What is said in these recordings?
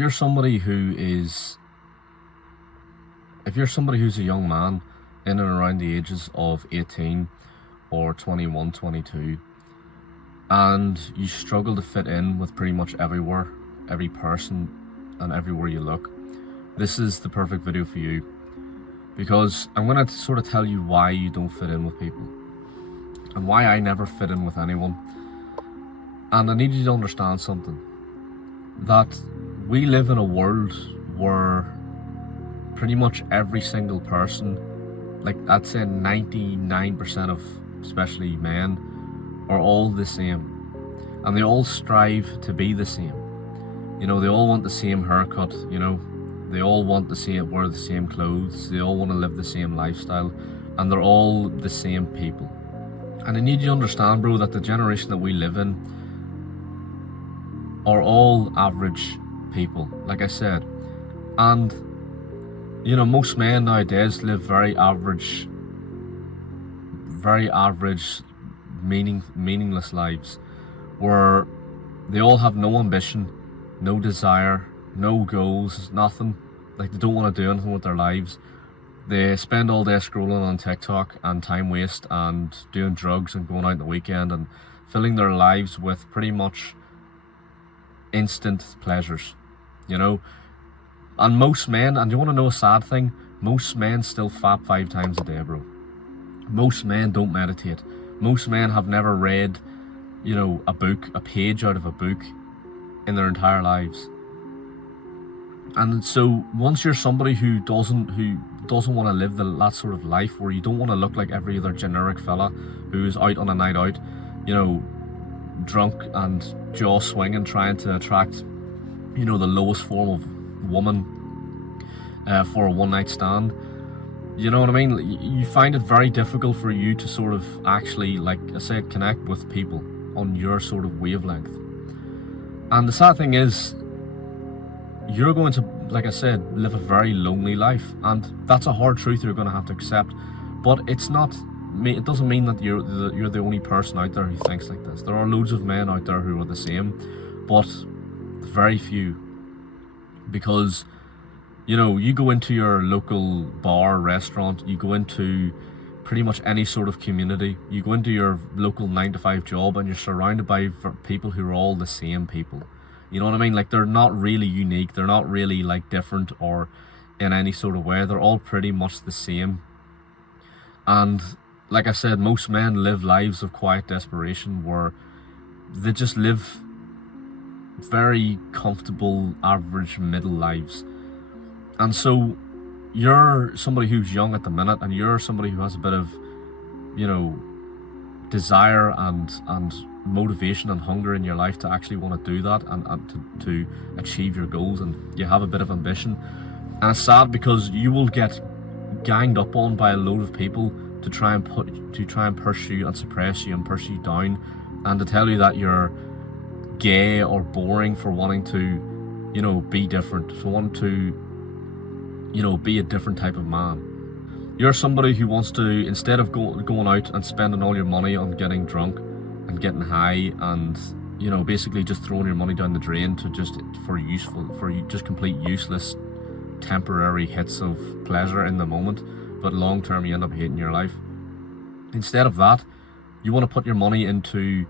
you're somebody who is, if you're somebody who's a young man in and around the ages of 18 or 21, 22, and you struggle to fit in with pretty much everywhere, every person, and everywhere you look, this is the perfect video for you. Because I'm going to sort of tell you why you don't fit in with people, and why I never fit in with anyone. And I need you to understand something, that we live in a world where pretty much every single person, like I'd say 99% of especially men, are all the same, and they all strive to be the same. You know, they all want the same haircut, you know, they all want the same, wear the same clothes, they all want to live the same lifestyle, and they're all the same people. And I need you to understand, bro, that the generation that we live in are all average people, like I said. And you know, most men nowadays live very average, meaningless lives, where they all have no ambition, no desire, no goals, nothing. Like, they don't want to do anything with their lives. They spend all day scrolling on TikTok and time waste and doing drugs and going out on the weekend and filling their lives with pretty much instant pleasures, you know. And most men, and you want to know a sad thing, most men still fap 5 times a day, bro. Most men don't meditate. Most men have never read, you know, a page out of a book in their entire lives. And so once you're somebody who doesn't want to live that sort of life, where you don't want to look like every other generic fella who's out on a night out, you know, drunk and jaw swinging, trying to attract, you know, the lowest form of woman for a one night stand, you know what I mean? You find it very difficult for you to sort of actually, like I said, connect with people on your sort of wavelength. And the sad thing is, you're going to, like I said, live a very lonely life, and that's a hard truth you're going to have to accept. But it doesn't mean that you're the only person out there who thinks like this. There are loads of men out there who are the same, but very few. Because, you know, you go into your local bar, restaurant, you go into pretty much any sort of community, you go into your local 9-to-5 job, and you're surrounded by people who are all the same people. You know what I mean? Like, they're not really unique, they're not really like different or in any sort of way, they're all pretty much the same. And like I said, most men live lives of quiet desperation, where they just live very comfortable, average, middle lives. And so you're somebody who's young at the minute, and you're somebody who has a bit of, you know, desire and motivation and hunger in your life to actually want to do that and to achieve your goals, and you have a bit of ambition. And it's sad, because you will get ganged up on by a load of people to try and push you and suppress you and push you down, and to tell you that you're gay or boring for wanting to, you know, be different, for wanting to, you know, be a different type of man. You're somebody who wants to, instead of going out and spending all your money on getting drunk and getting high and, you know, basically just throwing your money down the drain to just complete useless temporary hits of pleasure in the moment, but long term you end up hating your life. Instead of that, you want to put your money into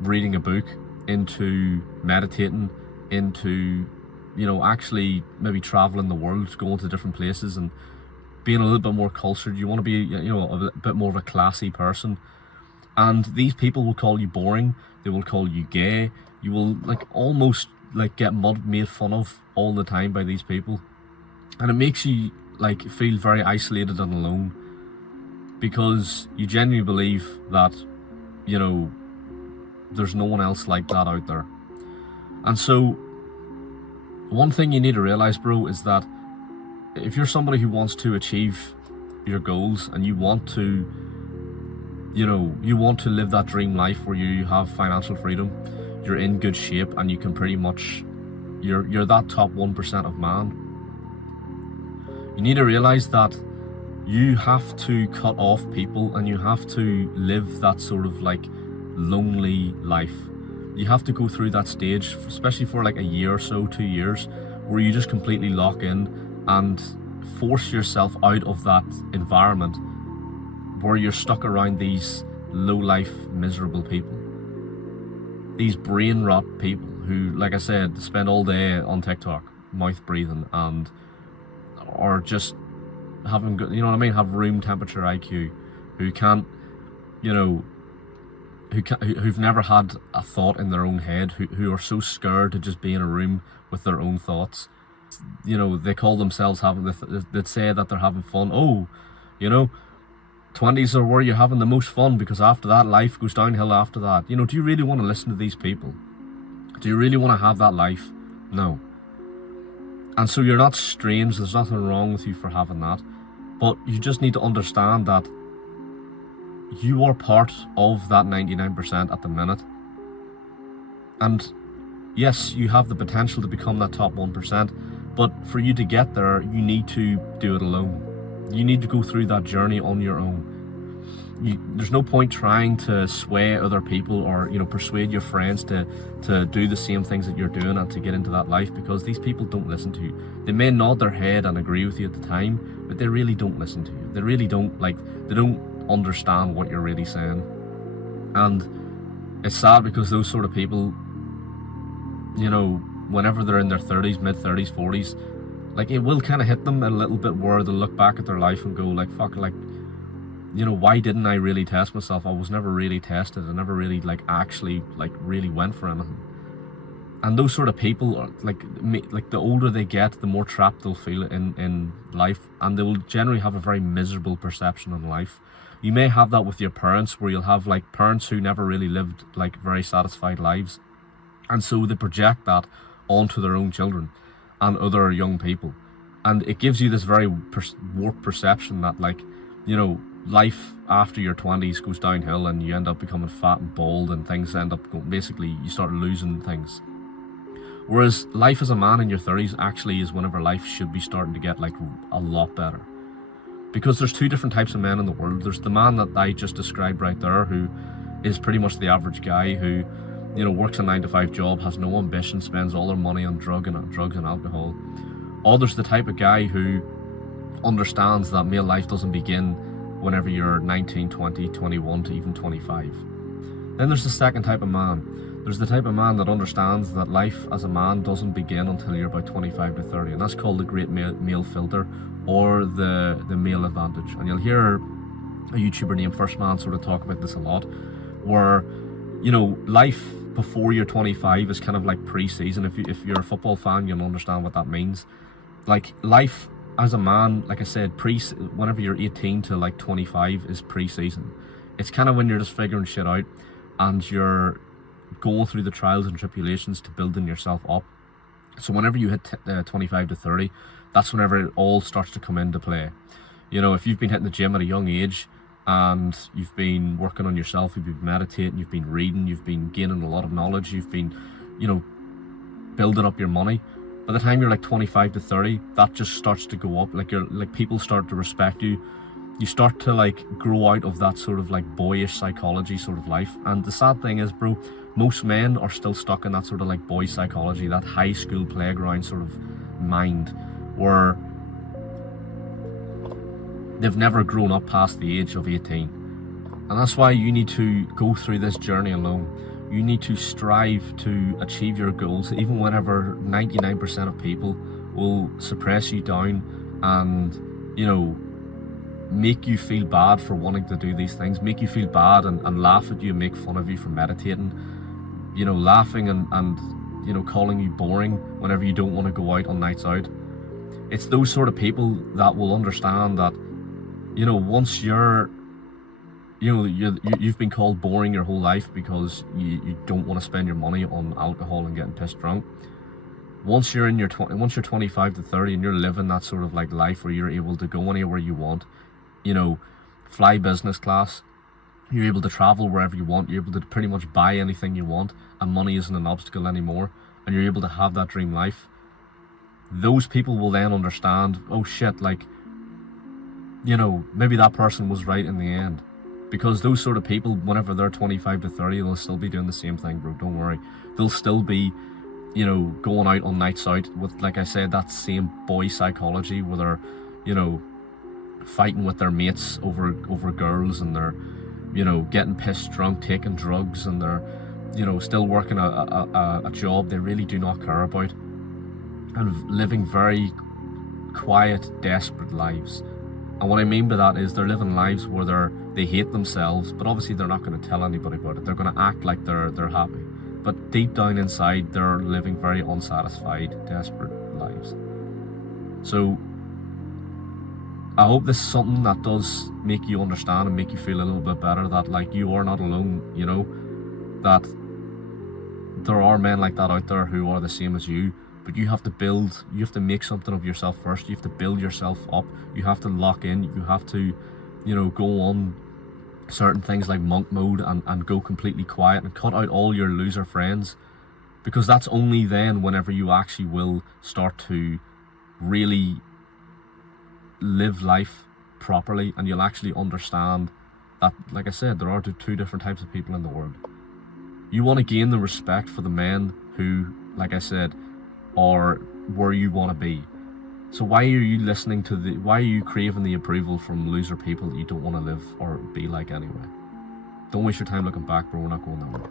reading a book, into meditating, into, you know, actually maybe traveling the world, going to different places and being a little bit more cultured. You want to be, you know, a bit more of a classy person. And these people will call you boring, they will call you gay, you will like almost like get made fun of all the time by these people. And it makes you like feel very isolated and alone, because you genuinely believe that, you know, there's no one else like that out there. And so one thing you need to realize, bro, is that if you're somebody who wants to achieve your goals, and you want to, you know, you want to live that dream life where you have financial freedom, you're in good shape, and you can pretty much, you're that top 1% of man, you need to realize that you have to cut off people, and you have to live that sort of like lonely life. you have to go through that stage, especially for like a year or so, 2 years, where you just completely lock in and force yourself out of that environment where you're stuck around these low-life, miserable people. These brain rot people who, like I said, spend all day on TikTok, mouth breathing, and are just having, you know what I mean, have room temperature IQ, who can't, you know, who've never had a thought in their own head, who are so scared to just be in a room with their own thoughts. You know, they call themselves they'd say that they're having fun. Oh, you know, 20s are where you're having the most fun, because after that, life goes downhill after that. You know, do you really want to listen to these people? Do you really want to have that life? No. And so you're not strange, there's nothing wrong with you for having that. But you just need to understand that you are part of that 99% at the minute. And yes, you have the potential to become that top 1%, but for you to get there, you need to do it alone. You need to go through that journey on your own. There's no point trying to sway other people or, you know, persuade your friends to do the same things that you're doing and to get into that life, because these people don't listen to you. They may nod their head and agree with you at the time, but they really don't listen to you. They really don't, they don't understand what you're really saying. And it's sad, because those sort of people, you know, whenever they're in their 30s, mid-30s, 40s, like, it will kind of hit them a little bit where they'll look back at their life and go like, fuck, like, you know, why didn't I really test myself? I was never really tested. I never really, like, actually, like, really went for anything. And those sort of people are like the older they get, the more trapped they'll feel in life, and they will generally have a very miserable perception on life. You may have that with your parents, where you'll have like parents who never really lived like very satisfied lives, and so they project that onto their own children and other young people, and it gives you this very warped perception that, like, you know, life after your 20s goes downhill and you end up becoming fat and bald, and things end up going, basically you start losing things. Whereas life as a man in your 30s actually is whenever life should be starting to get like a lot better. Because there's two different types of men in the world. There's the man that I just described right there, who is pretty much the average guy who, you know, works a 9-to-5 job, has no ambition, spends all their money on drugs and alcohol. Or there's the type of guy who understands that male life doesn't begin whenever you're 19, 20, 21 to even 25. Then there's the second type of man. There's the type of man that understands that life as a man doesn't begin until you're about 25 to 30, and that's called the great male filter, or the male advantage. And you'll hear a YouTuber named First Man sort of talk about this a lot, where, you know, life before you're 25 is kind of like pre-season. If you're a football fan, you'll understand what that means. Like, life as a man, like I said, whenever you're 18 to like 25 is pre-season. It's kind of when you're just figuring shit out and you're going through the trials and tribulations to building yourself up. So whenever you hit 25 to 30, that's whenever it all starts to come into play. You know, if you've been hitting the gym at a young age and you've been working on yourself, you've been meditating, you've been reading, you've been gaining a lot of knowledge, you've been, you know, building up your money, by the time you're like 25 to 30, that just starts to go up. Like, people start to respect you. You start to like grow out of that sort of like boyish psychology sort of life. And the sad thing is, bro, most men are still stuck in that sort of like boy psychology, that high school playground sort of mind, where they've never grown up past the age of 18. And that's why you need to go through this journey alone. You need to strive to achieve your goals, even whenever 99% of people will suppress you down and, you know, make you feel bad for wanting to do these things, make you feel bad and laugh at you and make fun of you for meditating, you know, laughing and you know, calling you boring whenever you don't want to go out on nights out. It's those sort of people that will understand that, you know, once you're, you know, you've been called boring your whole life because you don't want to spend your money on alcohol and getting pissed drunk. Once you're in your once you're 25 to 30 and you're living that sort of like life where you're able to go anywhere you want, you know, fly business class, you're able to travel wherever you want, you're able to pretty much buy anything you want, and money isn't an obstacle anymore, and you're able to have that dream life. Those people will then understand, oh shit, like, you know, maybe that person was right in the end. Because those sort of people, whenever they're 25 to 30, they'll still be doing the same thing, bro. Don't worry. They'll still be, you know, going out on nights out with, like I said, that same boy psychology where they're, you know, fighting with their mates over girls, and they're, you know, getting pissed drunk, taking drugs, and they're, you know, still working a job they really do not care about, and living very quiet, desperate lives. And what I mean by that is they're living lives where they hate themselves, but obviously they're not going to tell anybody about it. They're going to act like they're happy, but deep down inside they're living very unsatisfied, desperate lives. So I hope this is something that does make you understand and make you feel a little bit better, that like you are not alone, you know, that there are men like that out there who are the same as you. But you have to make something of yourself first. You have to build yourself up. You have to lock in. You have to, you know, go on certain things like monk mode and go completely quiet and cut out all your loser friends. Because that's only then whenever you actually will start to really live life properly, and you'll actually understand that, like I said, there are two different types of people in the world. You want to gain the respect for the men who, like I said, or where you want to be. So why are you craving the approval from loser people that you don't want to live or be like anyway? Don't waste your time looking back, bro. We're not going that way.